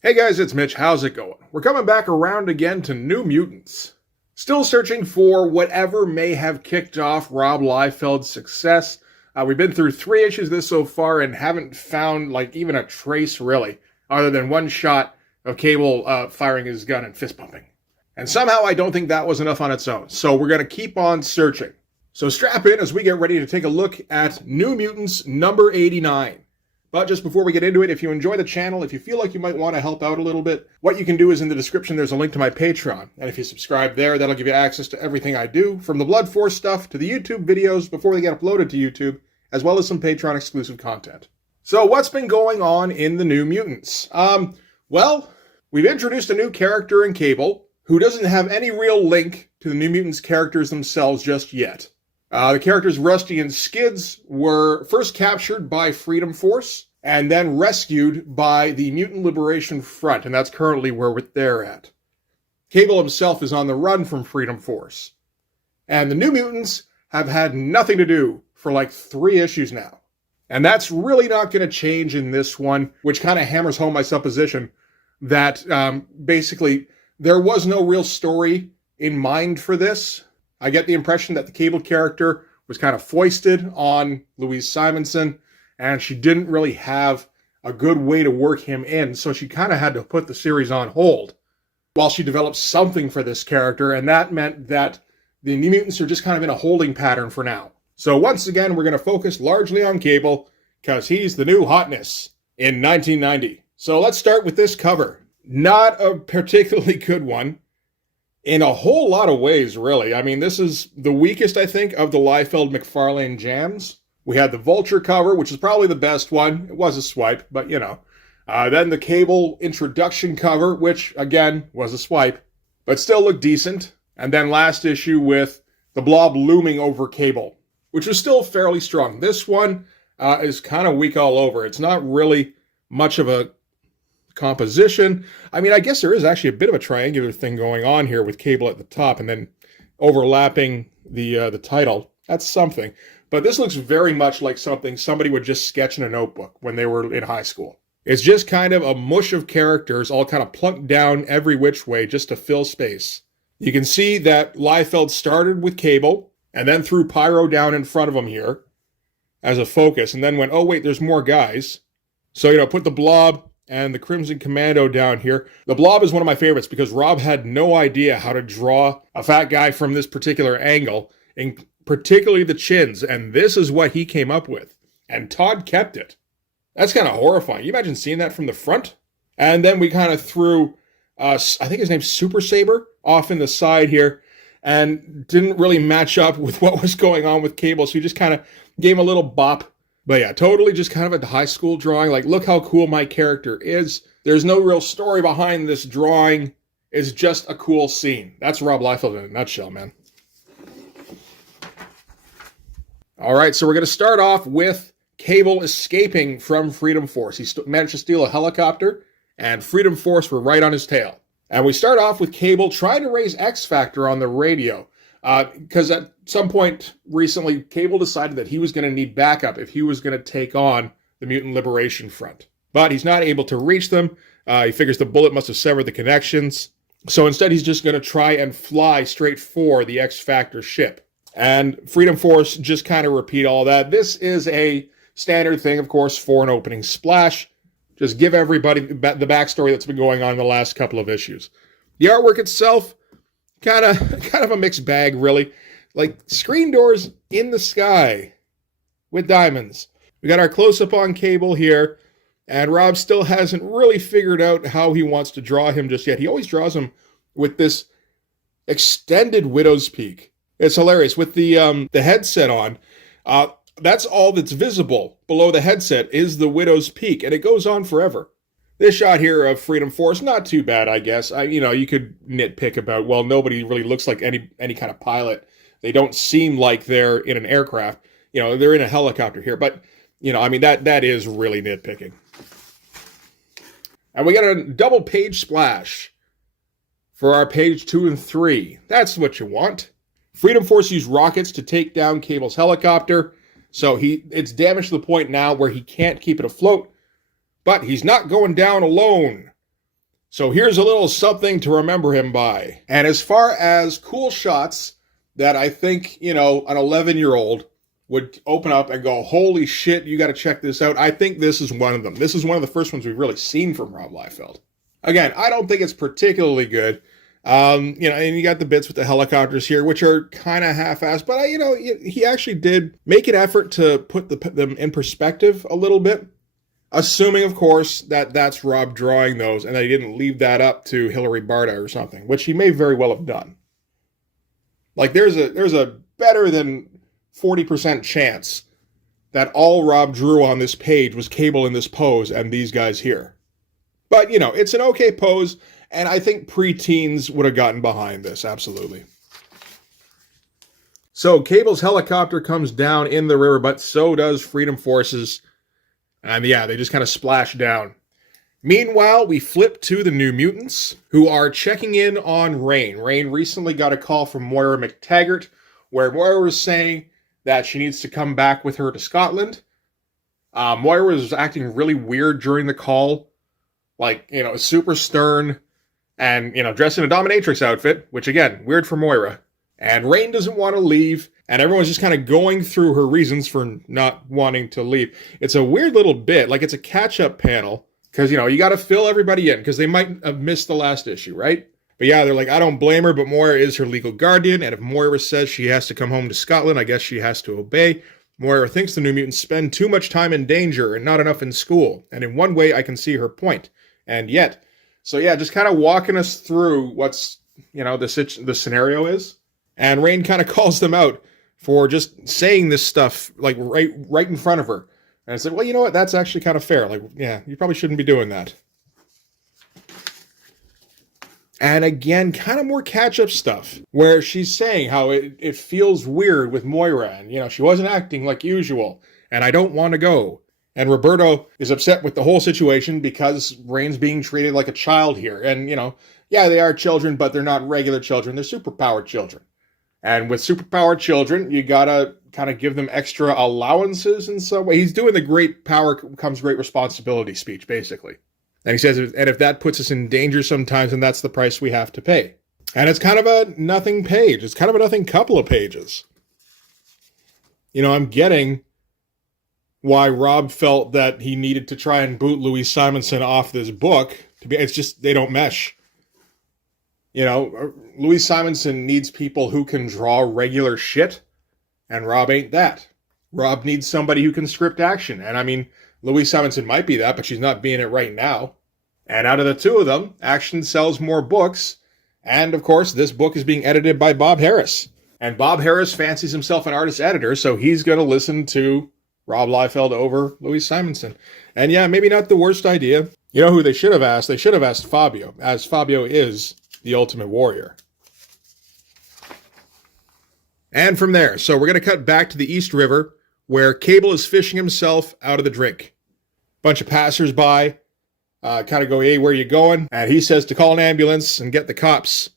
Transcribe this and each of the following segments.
Hey guys, it's Mitch. How's it going? We're coming back around again to New Mutants. Still searching for whatever may have kicked off Rob Liefeld's success. We've been through 3 issues of this so far and haven't found even a trace really, other than one shot of Cable firing his gun and fist pumping. And somehow I don't think that was enough on its own, so we're going to keep on searching. So strap in as we get ready to take a look at New Mutants number 89. But just before we get into it, if you enjoy the channel, if you feel like you might want to help out a little bit, what you can do is in the description there's a link to my Patreon. And if you subscribe there, that'll give you access to everything I do, from the Blood Force stuff to the YouTube videos before they get uploaded to YouTube, as well as some Patreon exclusive content. So what's been going on in the New Mutants? Well, we've introduced a new character in Cable who doesn't have any real link to the New Mutants characters themselves just yet. The characters Rusty and Skids were first captured by Freedom Force and then rescued by the Mutant Liberation Front, and that's currently where they're at. Cable himself is on the run from Freedom Force. And the New Mutants have had nothing to do for 3 issues now. And that's really not going to change in this one, which kind of hammers home my supposition that basically there was no real story in mind for this. I get the impression that the Cable character was kind of foisted on Louise Simonson, and she didn't really have a good way to work him in, so she kind of had to put the series on hold while she developed something for this character, and that meant that the New Mutants are just kind of in a holding pattern for now. So once again, we're going to focus largely on Cable, because he's the new hotness in 1990. So let's start with this cover. Not a particularly good one. In a whole lot of ways, really. I mean, this is the weakest, I think, of the Liefeld-McFarlane jams. We had the Vulture cover, which is probably the best one. It was a swipe, but you know. Then the Cable introduction cover, which, again, was a swipe, but still looked decent. And then last issue with the Blob looming over Cable, which was still fairly strong. This one is kind of weak all over. It's not really much of a composition. I mean, I guess there is actually a bit of a triangular thing going on here with Cable at the top and then overlapping the title. That's something. But this looks very much like something somebody would just sketch in a notebook when they were in high school. It's just kind of a mush of characters all kind of plunked down every which way just to fill space. You can see that Liefeld started with Cable and then threw Pyro down in front of him here as a focus and then went, oh wait, there's more guys. So, put the Blob and the Crimson Commando down here. The Blob is one of my favorites because Rob had no idea how to draw a fat guy from this particular angle, and particularly the chins, and this is what he came up with. And Todd kept it. That's kind of horrifying. You imagine seeing that from the front? And then we kind of threw, I think his name's Super Saber, off in the side here, and didn't really match up with what was going on with Cable, so you just kind of gave him a little bop. But yeah, totally just kind of a high school drawing. Look how cool my character is. There's no real story behind this drawing. It's just a cool scene. That's Rob Liefeld in a nutshell, man. All right, so we're going to start off with Cable escaping from Freedom Force. He managed to steal a helicopter, and Freedom Force were right on his tail. And we start off with Cable trying to raise X Factor on the radio. Because at some point recently, Cable decided that he was going to need backup if he was going to take on the Mutant Liberation Front. But he's not able to reach them. He figures the bullet must have severed the connections. So instead, he's just going to try and fly straight for the X Factor ship. And Freedom Force just kind of repeat all that. This is a standard thing, of course, for an opening splash. Just give everybody the backstory that's been going on in the last couple of issues. The artwork itself, kind of a mixed bag, really. Screen doors in the sky with diamonds. We got our close-up on Cable here, and Rob still hasn't really figured out how he wants to draw him just yet. He always draws him with this extended widow's peak. It's hilarious. With the headset on, that's all that's visible below the headset is the widow's peak, and it goes on forever. This shot here of Freedom Force, not too bad, I guess. You could nitpick about, well, nobody really looks like any kind of pilot. They don't seem like they're in an aircraft. They're in a helicopter here. But, that is really nitpicking. And we got a double page splash for our page 2 and 3. That's what you want. Freedom Force used rockets to take down Cable's helicopter. So it's damaged to the point now where he can't keep it afloat. But he's not going down alone. So here's a little something to remember him by. And as far as cool shots that I think, an 11-year-old would open up and go, holy shit, you got to check this out. I think this is one of them. This is one of the first ones we've really seen from Rob Liefeld. Again, I don't think it's particularly good. And you got the bits with the helicopters here, which are kind of half-assed, but he actually did make an effort to put them in perspective a little bit, assuming, of course, that that's Rob drawing those and that he didn't leave that up to Hilary Barta or something, which he may very well have done. Like, there's a better than 40% chance that all Rob drew on this page was Cable in this pose and these guys here. But, it's an okay pose. And I think preteens would have gotten behind this, absolutely. So Cable's helicopter comes down in the river, but so does Freedom Force's. And yeah, they just kind of splash down. Meanwhile, we flip to the New Mutants, who are checking in on Rain. Rain recently got a call from Moira McTaggart, where Moira was saying that she needs to come back with her to Scotland. Moira was acting really weird during the call. Like, super stern. And, dressed in a dominatrix outfit, which, again, weird for Moira. And Rain doesn't want to leave, and everyone's just kind of going through her reasons for not wanting to leave. It's a weird little bit, like it's a catch-up panel, because, you got to fill everybody in, because they might have missed the last issue, right? But yeah, they're like, I don't blame her, but Moira is her legal guardian, and if Moira says she has to come home to Scotland, I guess she has to obey. Moira thinks the New Mutants spend too much time in danger and not enough in school, and in one way I can see her point. And yet... So yeah, just kind of walking us through what's, the scenario is. And Rain kind of calls them out for just saying this stuff, like, right in front of her. And I said, well, you know what? That's actually kind of fair. Like, yeah, you probably shouldn't be doing that. And again, kind of more catch-up stuff, where she's saying how it feels weird with Moira. And, she wasn't acting like usual. And I don't want to go. And Roberto is upset with the whole situation because Rain's being treated like a child here. And, yeah, they are children, but they're not regular children. They're superpowered children. And with superpowered children, you gotta kind of give them extra allowances in some way. He's doing the great power comes great responsibility speech, basically. And he says, and if that puts us in danger sometimes, then that's the price we have to pay. And it's kind of a nothing page. It's kind of a nothing couple of pages. I'm getting... why Rob felt that he needed to try and boot Louise Simonson off this book. It's just, they don't mesh. Louise Simonson needs people who can draw regular shit, and Rob ain't that. Rob needs somebody who can script action, and I mean, Louise Simonson might be that, but she's not being it right now. And out of the two of them, action sells more books, and of course, this book is being edited by Bob Harris. And Bob Harris fancies himself an artist-editor, so he's going to listen to Rob Liefeld over Louise Simonson. And yeah, maybe not the worst idea. You know who they should have asked? They should have asked Fabio, as Fabio is the Ultimate Warrior. And from there, so we're going to cut back to the East River, where Cable is fishing himself out of the drink. Bunch of passers-by kind of go, hey, where you going? And he says to call an ambulance and get the cops.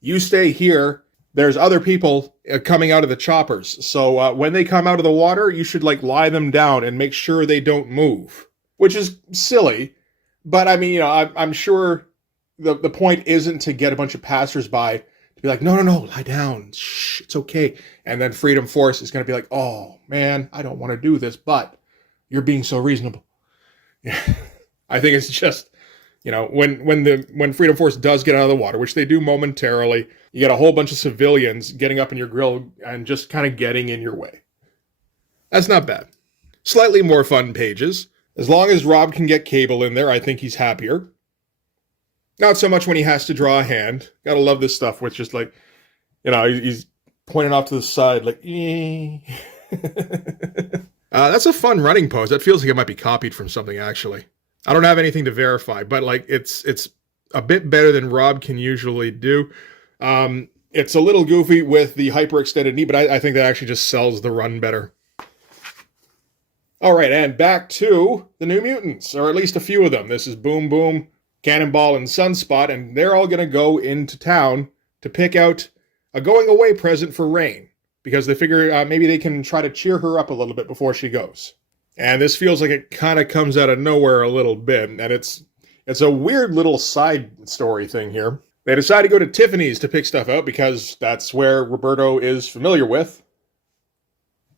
You stay here. There's other people coming out of the choppers. So when they come out of the water, you should lie them down and make sure they don't move. Which is silly. But I mean, I'm sure the point isn't to get a bunch of passersby to be like, no, lie down. Shh, it's okay. And then Freedom Force is going to be like, oh, man, I don't want to do this, but you're being so reasonable. I think it's just, when Freedom Force does get out of the water, which they do momentarily, you get a whole bunch of civilians getting up in your grill and just kind of getting in your way. That's not bad. Slightly more fun pages. As long as Rob can get Cable in there, I think he's happier. Not so much when he has to draw a hand. Gotta love this stuff with just he's pointing off to the side that's a fun running pose. That feels like it might be copied from something, actually. I don't have anything to verify, but it's a bit better than Rob can usually do. It's a little goofy with the hyperextended knee, but I think that actually just sells the run better. All right, and back to the New Mutants, or at least a few of them. This is Boom Boom, Cannonball, and Sunspot, and they're all going to go into town to pick out a going-away present for Rain, because they figure maybe they can try to cheer her up a little bit before she goes. And this feels like it kind of comes out of nowhere a little bit, and it's It's a weird little side story thing here. They decide to go to Tiffany's to pick stuff out because that's where Roberto is familiar with.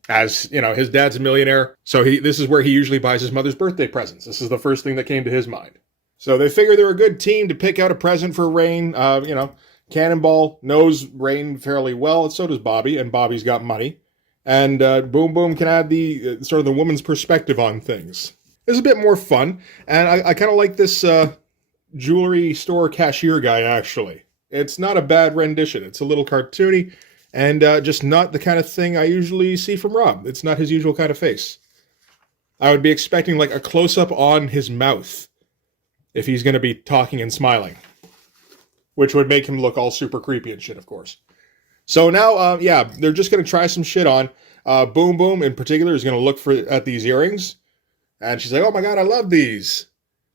As, you know, his dad's a millionaire, so this is where he usually buys his mother's birthday presents. This is the first thing that came to his mind. So they figure they're a good team to pick out a present for Rain. You know, Cannonball knows Rain fairly well, and so does Bobby, and Bobby's got money. And Boom Boom can add the sort of the woman's perspective on things. It's a bit more fun, and I kind of like this jewelry store cashier guy, actually. It's not a bad rendition. It's a little cartoony, and just not the kind of thing I usually see from Rob. It's not his usual kind of face. I would be expecting like a close-up on his mouth if he's going to be talking and smiling, which would make him look all super creepy and shit, of course. So now, yeah, they're just going to try some shit on. Boom Boom, in particular, is going to look at these earrings, and she's like, oh my god, I love these.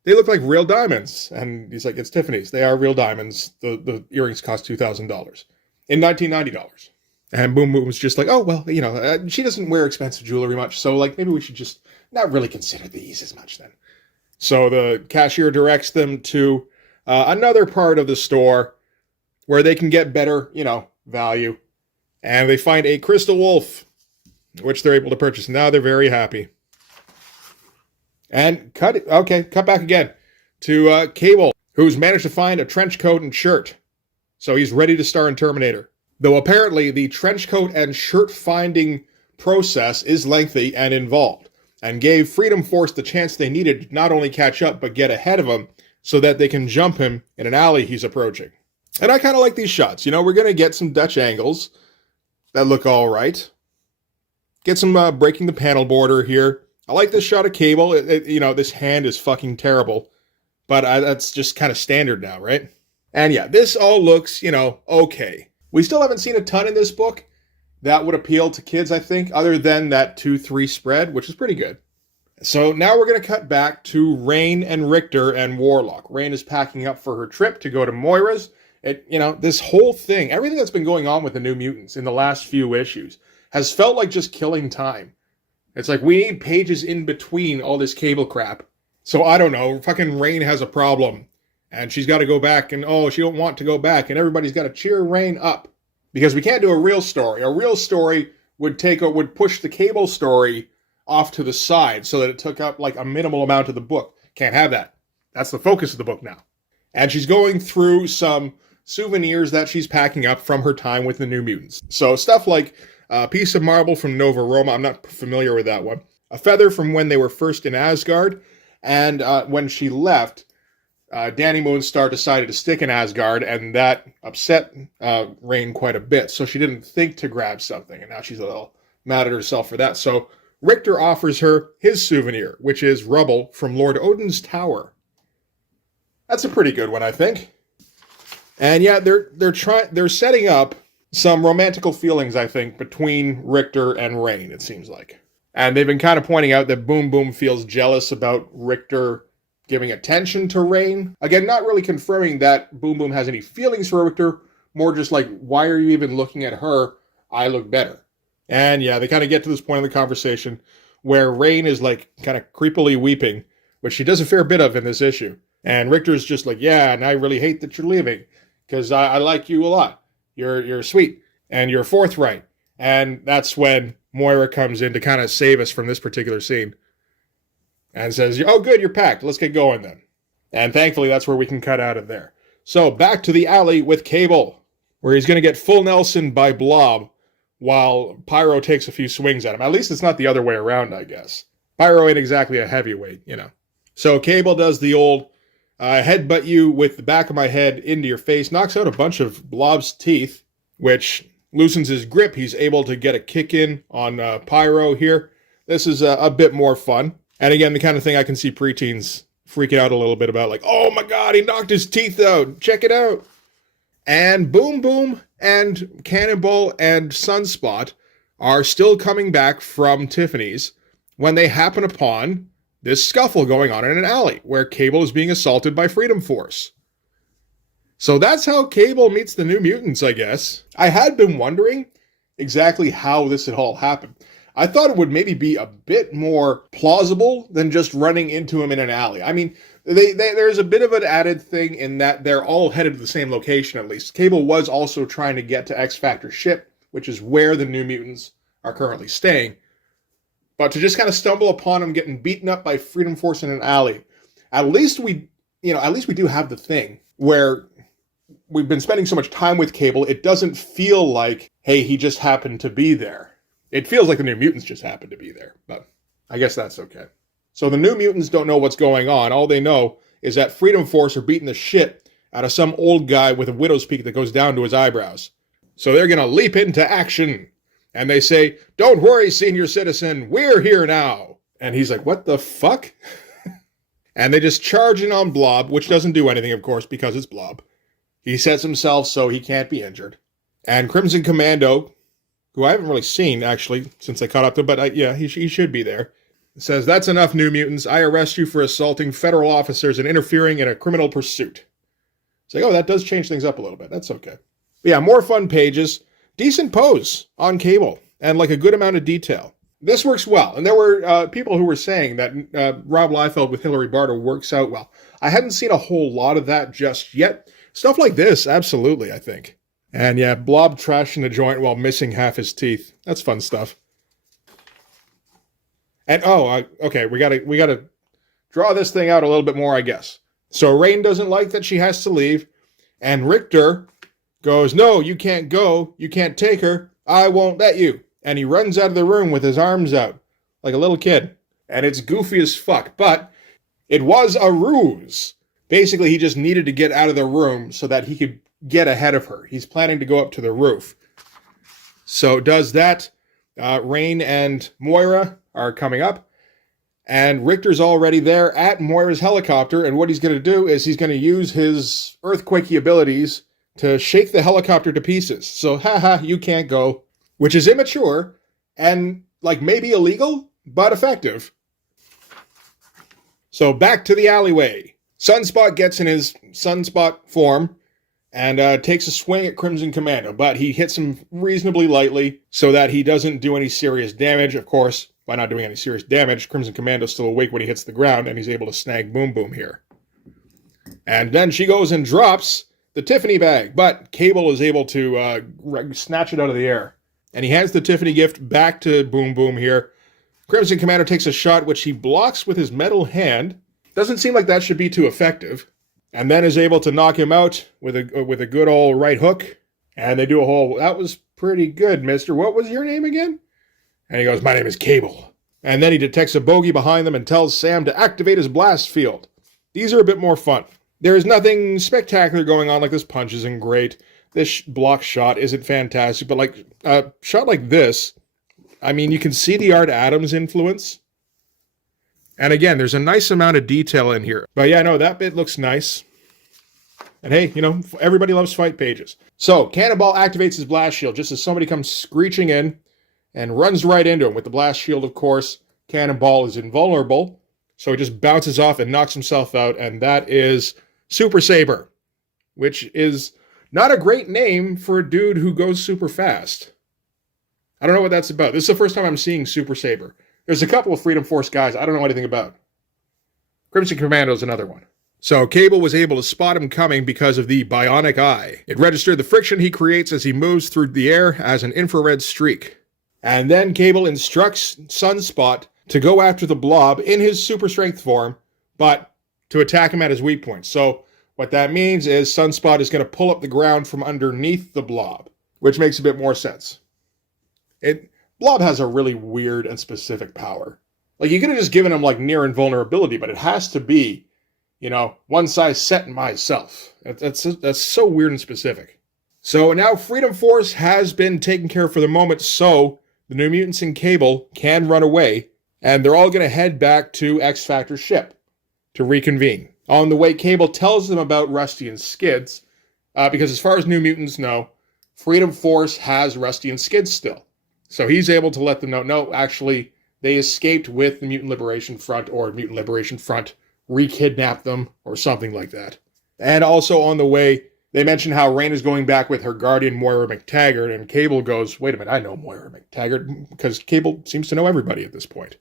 They look like real diamonds. And he's like, it's Tiffany's. They are real diamonds. The earrings cost $2,000 in $1990. And Boom Boom was just like, oh, well, you know, she doesn't wear expensive jewelry much, so, like, maybe we should just not really consider these as much then. So the cashier directs them to another part of the store where they can get better, you know, value. And they find a crystal wolf, which they're able to purchase. Now they're very happy. And cut back again to Cable, who's managed to find a trench coat and shirt. So he's ready to star in Terminator. Though apparently the trench coat and shirt finding process is lengthy and involved, and gave Freedom Force the chance they needed to not only catch up, but get ahead of him so that they can jump him in an alley he's approaching. And I kind of like these shots. You know, we're going to get some Dutch angles that look all right. Get some breaking the panel border here. I like this shot of Cable. You know, this hand is fucking terrible. But that's just kind of standard now, right? And yeah, this all looks, you know, okay. We still haven't seen a ton in this book that would appeal to kids, I think, other than that 2-3 spread, which is pretty good. So now we're going to cut back to Rain and Richter and Warlock. Rain is packing up for her trip to go to Moira's. You know, this whole thing, everything that's been going on with the New Mutants in the last few issues has felt like just killing time. It's like we need pages in between all this Cable crap. So I don't know, fucking Rain has a problem. And she's got to go back, and oh, she don't want to go back, and everybody's got to cheer Rain up. Because we can't do a real story. A real story would push the Cable story off to the side so that it took up like a minimal amount of the book. Can't have that. That's the focus of the book now. And she's going through some souvenirs that she's packing up from her time with the New Mutants. So stuff like a piece of marble from Nova Roma. I'm not familiar with that one. A feather from when they were first in Asgard. And when she left, Danny Moonstar decided to stick in Asgard, and that upset Rain quite a bit. So she didn't think to grab something, and now she's a little mad at herself for that. So Richter offers her his souvenir, which is rubble from Lord Odin's tower. That's a pretty good one, I think. And yeah, they're setting up some romantical feelings, I think, between Richter and Rain, it seems like. And they've been kind of pointing out that Boom Boom feels jealous about Richter giving attention to Rain. Again, not really confirming that Boom Boom has any feelings for Richter, more just like, why are you even looking at her? I look better. And yeah, they kind of get to this point in the conversation where Rain is like kind of creepily weeping, which she does a fair bit of in this issue. And Richter's just like, yeah, and I really hate that you're leaving, because I like you a lot. You're sweet, and you're forthright. And that's when Moira comes in to kind of save us from this particular scene. And says, oh, good, you're packed. Let's get going then. And thankfully, that's where we can cut out of there. So back to the alley with Cable, where he's going to get full Nelson by Blob while Pyro takes a few swings at him. At least it's not the other way around, I guess. Pyro ain't exactly a heavyweight, you know. So Cable does the old headbutt you with the back of my head into your face, knocks out a bunch of Blob's teeth, which loosens his grip. He's able to get a kick in on Pyro here. This is a bit more fun. And again, the kind of thing I can see preteens freaking out a little bit about, like, oh my god, he knocked his teeth out. Check it out. And Boom Boom and Cannonball and Sunspot are still coming back from Tiffany's when they happen upon this scuffle going on in an alley where Cable is being assaulted by Freedom Force. So that's how Cable meets the New Mutants, I guess. I had been wondering exactly how this had all happened. I thought it would maybe be a bit more plausible than just running into him in an alley. I mean, There's a bit of an added thing in that they're all headed to the same location, at least. Cable was also trying to get to X Factor ship, which is where the New Mutants are currently staying. But to just kind of stumble upon him getting beaten up by Freedom Force in an alley, at least we do have the thing where we've been spending so much time with Cable, it doesn't feel like, hey, he just happened to be there. It feels like the New Mutants just happened to be there, but I guess that's okay. So the New Mutants don't know what's going on. All they know is that Freedom Force are beating the shit out of some old guy with a widow's peak that goes down to his eyebrows. So they're going to leap into action. And they say, "Don't worry, senior citizen, we're here now." And he's like, "What the fuck?" And they just charge in on Blob, which doesn't do anything, of course, because it's Blob. He sets himself so he can't be injured. And Crimson Commando, who I haven't really seen, actually, since I caught up to him, but he should be there, says, "That's enough, New Mutants. I arrest you for assaulting federal officers and interfering in a criminal pursuit." It's like, oh, that does change things up a little bit. That's okay. But yeah, more fun pages. Decent pose on Cable, and like a good amount of detail. This works well. And there were people who were saying that Rob Liefeld with Hilary Barta works out well. I hadn't seen a whole lot of that just yet. Stuff like this, absolutely, I think. And yeah, Blob trashing the joint while missing half his teeth. That's fun stuff. And okay, we gotta draw this thing out a little bit more, I guess. So Rain doesn't like that she has to leave, and Richter goes, "No, you can't go. You can't take her. I won't let you." And he runs out of the room with his arms out, like a little kid. And it's goofy as fuck, but it was a ruse. Basically, he just needed to get out of the room so that he could get ahead of her. He's planning to go up to the roof. So does that. Rain and Moira are coming up. And Richter's already there at Moira's helicopter. And what he's going to do is he's going to use his earthquakey abilities to shake the helicopter to pieces. So, haha, you can't go. Which is immature and, like, maybe illegal, but effective. So, back to the alleyway. Sunspot gets in his Sunspot form and takes a swing at Crimson Commando, but he hits him reasonably lightly so that he doesn't do any serious damage. Of course, by not doing any serious damage, Crimson Commando's still awake when he hits the ground, and he's able to snag Boom Boom here. And then she goes and drops the Tiffany bag, but Cable is able to snatch it out of the air. And he hands the Tiffany gift back to Boom Boom here. Crimson Commander takes a shot, which he blocks with his metal hand. Doesn't seem like that should be too effective. And then is able to knock him out with a good old right hook. And they do a whole, "That was pretty good, mister. What was your name again?" And he goes, "My name is Cable." And then he detects a bogey behind them and tells Sam to activate his blast field. These are a bit more fun. There is nothing spectacular going on, like this punch isn't great. This block shot isn't fantastic, but like a shot like this, I mean, you can see the Art Adams influence. And again, there's a nice amount of detail in here. But yeah, no, that bit looks nice. And hey, everybody loves fight pages. So, Cannonball activates his blast shield just as somebody comes screeching in and runs right into him. With the blast shield, of course, Cannonball is invulnerable. So he just bounces off and knocks himself out, and that is Super Saber, which is not a great name for a dude who goes super fast. I don't know what that's about. This is the first time I'm seeing Super Saber. There's a couple of Freedom Force guys I don't know anything about. Crimson Commando is another one. So Cable was able to spot him coming because of the bionic eye. It registered the friction he creates as he moves through the air as an infrared streak. And then Cable instructs Sunspot to go after the Blob in his super strength form, but to attack him at his weak point. So what that means is Sunspot is going to pull up the ground from underneath the Blob, which makes a bit more sense. Blob has a really weird and specific power. Like, you could have just given him, like, near invulnerability, but it has to be, one size set in myself. That's so weird and specific. So now Freedom Force has been taken care of for the moment, so the New Mutants and Cable can run away, and they're all going to head back to X Factor ship to reconvene. On the way, Cable tells them about Rusty and Skids, because as far as New Mutants know, Freedom Force has Rusty and Skids still. So he's able to let them know, no, actually, they escaped with the Mutant Liberation Front, or Mutant Liberation Front re-kidnapped them, or something like that. And also on the way, they mention how Rain is going back with her guardian, Moira McTaggart, and Cable goes, wait a minute, I know Moira McTaggart, because Cable seems to know everybody at this point.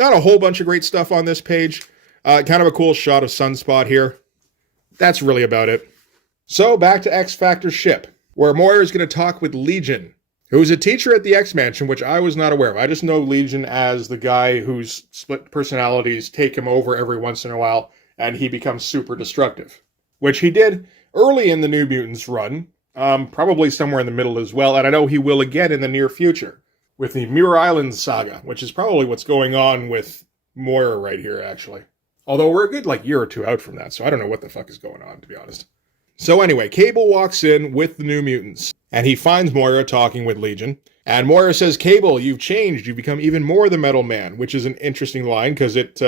Not a whole bunch of great stuff on this page. Kind of a cool shot of Sunspot here. That's really about it. So back to X Factor's ship, where Moira is going to talk with Legion, who's a teacher at the X Mansion, which I was not aware of. I just know Legion as the guy whose split personalities take him over every once in a while, and he becomes super destructive. Which he did early in the New Mutants run, probably somewhere in the middle as well, and I know he will again in the near future, with the Muir Island saga, which is probably what's going on with Moira right here, actually. Although we're a good, year or two out from that, so I don't know what the fuck is going on, to be honest. So anyway, Cable walks in with the New Mutants, and he finds Moira talking with Legion. And Moira says, Cable, you've changed. You've become even more the Metal Man, which is an interesting line, because it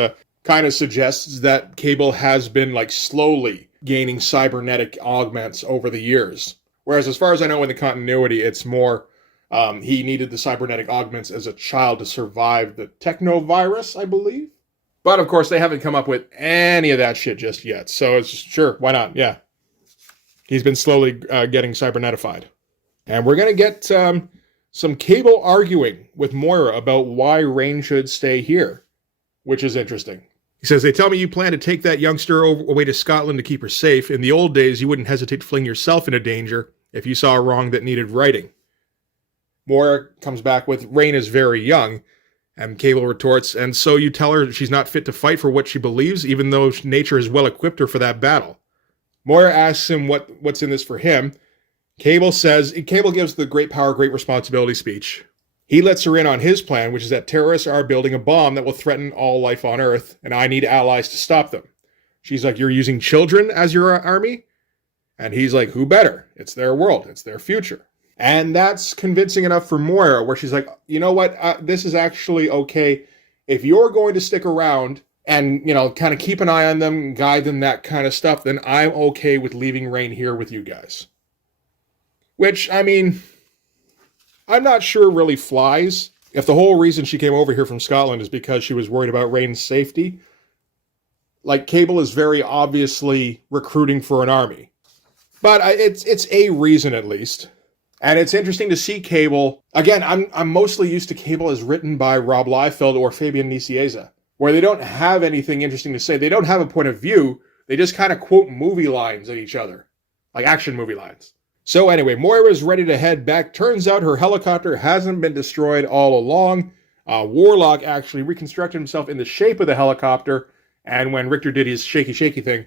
kind of suggests that Cable has been, slowly gaining cybernetic augments over the years. Whereas, as far as I know in the continuity, it's more he needed the cybernetic augments as a child to survive the technovirus, I believe. But, of course, they haven't come up with any of that shit just yet. So it's just, sure, why not? Yeah. He's been slowly getting cybernetified. And we're going to get some Cable arguing with Moira about why Rain should stay here, which is interesting. He says, they tell me you plan to take that youngster away to Scotland to keep her safe. In the old days, you wouldn't hesitate to fling yourself into danger if you saw a wrong that needed righting. Moira comes back with, Rain is very young. And Cable retorts, and so you tell her she's not fit to fight for what she believes, even though nature has well equipped her for that battle. Moira asks him what's in this for him. Cable gives the great power, great responsibility speech. He lets her in on his plan, which is that terrorists are building a bomb that will threaten all life on Earth, and I need allies to stop them. She's like, you're using children as your army? And he's like, who better? It's their world. It's their future. And that's convincing enough for Moira, where she's like, you know what? This is actually okay. If you're going to stick around and, kind of keep an eye on them, guide them, that kind of stuff, then I'm okay with leaving Rain here with you guys. Which, I'm not sure really flies. If the whole reason she came over here from Scotland is because she was worried about Rain's safety, Cable is very obviously recruiting for an army. But it's a reason, at least. And it's interesting to see Cable. Again, I'm mostly used to Cable as written by Rob Liefeld or Fabian Nicieza, where they don't have anything interesting to say. They don't have a point of view. They just kind of quote movie lines at each other, like action movie lines. So anyway, Moira's ready to head back. Turns out her helicopter hasn't been destroyed all along. Warlock actually reconstructed himself in the shape of the helicopter, and when Richter did his shaky thing,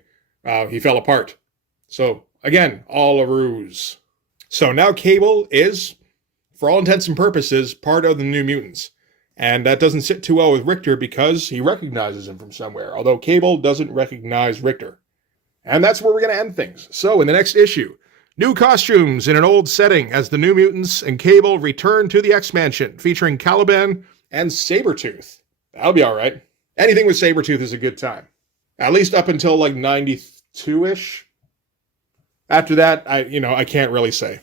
he fell apart. So again, all a ruse. So now Cable is, for all intents and purposes, part of the New Mutants. And that doesn't sit too well with Richter because he recognizes him from somewhere, although Cable doesn't recognize Richter. And that's where we're going to end things. So in the next issue, new costumes in an old setting as the New Mutants and Cable return to the X-Mansion, featuring Caliban and Sabretooth. That'll be all right. Anything with Sabretooth is a good time. At least up until 92-ish. After that, I can't really say.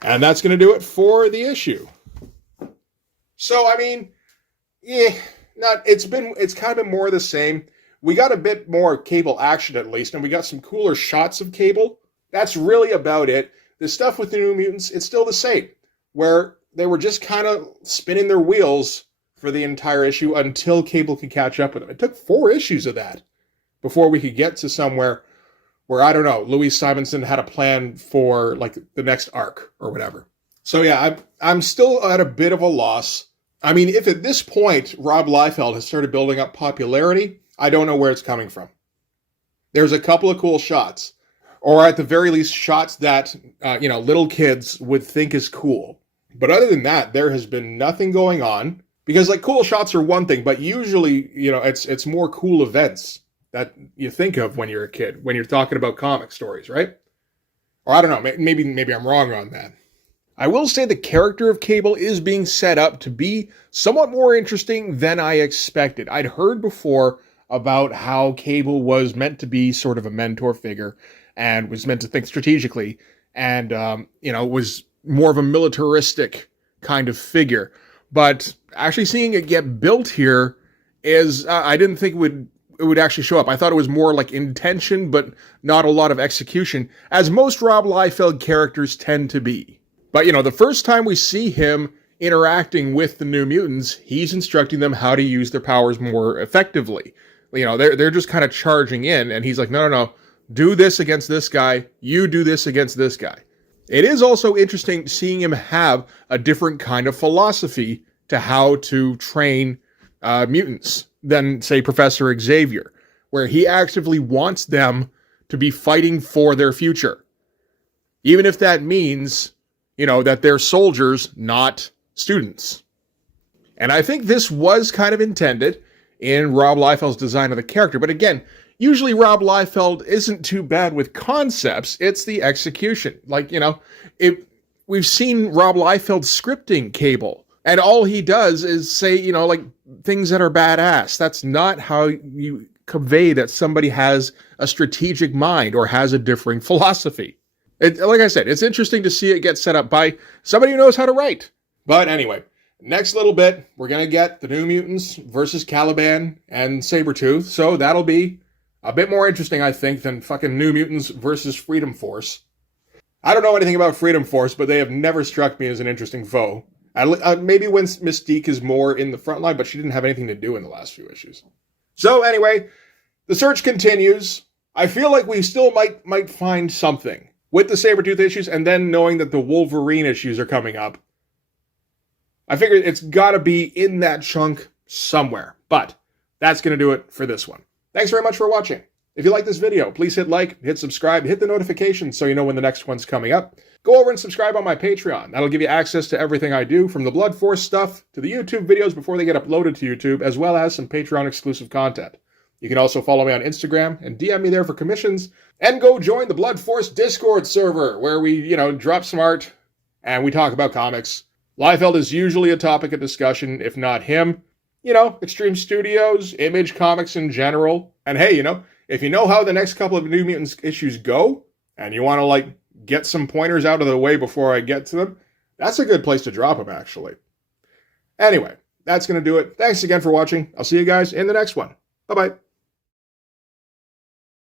And that's going to do it for the issue. So, it's kind of been more of the same. We got a bit more Cable action at least, and we got some cooler shots of Cable. That's really about it. The stuff with the New Mutants, it's still the same, where they were just kind of spinning their wheels for the entire issue until Cable could catch up with them. It took 4 issues of that before we could get to somewhere where, I don't know, Louise Simonson had a plan for, the next arc or whatever. So, yeah, I'm still at a bit of a loss. If at this point Rob Liefeld has started building up popularity, I don't know where it's coming from. There's a couple of cool shots, or at the very least, shots that, little kids would think is cool. But other than that, there has been nothing going on, because, cool shots are one thing, but usually, it's more cool events that you think of when you're a kid, when you're talking about comic stories, right? Or I don't know, maybe I'm wrong on that. I will say the character of Cable is being set up to be somewhat more interesting than I expected. I'd heard before about how Cable was meant to be sort of a mentor figure and was meant to think strategically and, was more of a militaristic kind of figure. But actually seeing it get built here is, I didn't think it would actually show up. I thought it was more intention, but not a lot of execution, as most Rob Liefeld characters tend to be. But, the first time we see him interacting with the New Mutants, he's instructing them how to use their powers more effectively. You know, they're just kind of charging in, and he's like, no, do this against this guy, you do this against this guy. It is also interesting seeing him have a different kind of philosophy to how to train mutants than, say, Professor Xavier, where he actively wants them to be fighting for their future. Even if that means, you know, that they're soldiers, not students. And I think this was kind of intended in Rob Liefeld's design of the character. But again, usually Rob Liefeld isn't too bad with concepts. It's the execution. Like, you know, we've seen Rob Liefeld scripting Cable, and all he does is say, you know, like, things that are badass. That's not how you convey that somebody has a strategic mind or has a differing philosophy. Like I said, it's interesting to see it get set up by somebody who knows how to write. But anyway, next little bit, we're going to get the New Mutants versus Caliban and Sabretooth. So that'll be a bit more interesting, I think, than fucking New Mutants versus Freedom Force. I don't know anything about Freedom Force, but they have never struck me as an interesting foe. Maybe when Mystique is more in the front line, but she didn't have anything to do in the last few issues. So anyway, the search continues. I feel like we still might find something with the Sabretooth issues, and then knowing that the Wolverine issues are coming up. I figure it's got to be in that chunk somewhere. But that's going to do it for this one. Thanks very much for watching. If you like this video, please hit like, hit subscribe, hit the notifications so you know when the next one's coming up. Go over and subscribe on my Patreon. That'll give you access to everything I do, from the Blood Force stuff to the YouTube videos before they get uploaded to YouTube, as well as some Patreon exclusive content. You can also follow me on Instagram and DM me there for commissions, and go join the Blood Force Discord server where we, you know, drop some art and we talk about comics. Liefeld is usually a topic of discussion, if not him. You know, Extreme Studios, Image Comics in general. And hey, you know, if you know how the next couple of New Mutants issues go, and you want to, like, get some pointers out of the way before I get to them, that's a good place to drop them, actually. Anyway, that's going to do it. Thanks again for watching. I'll see you guys in the next one. Bye-bye.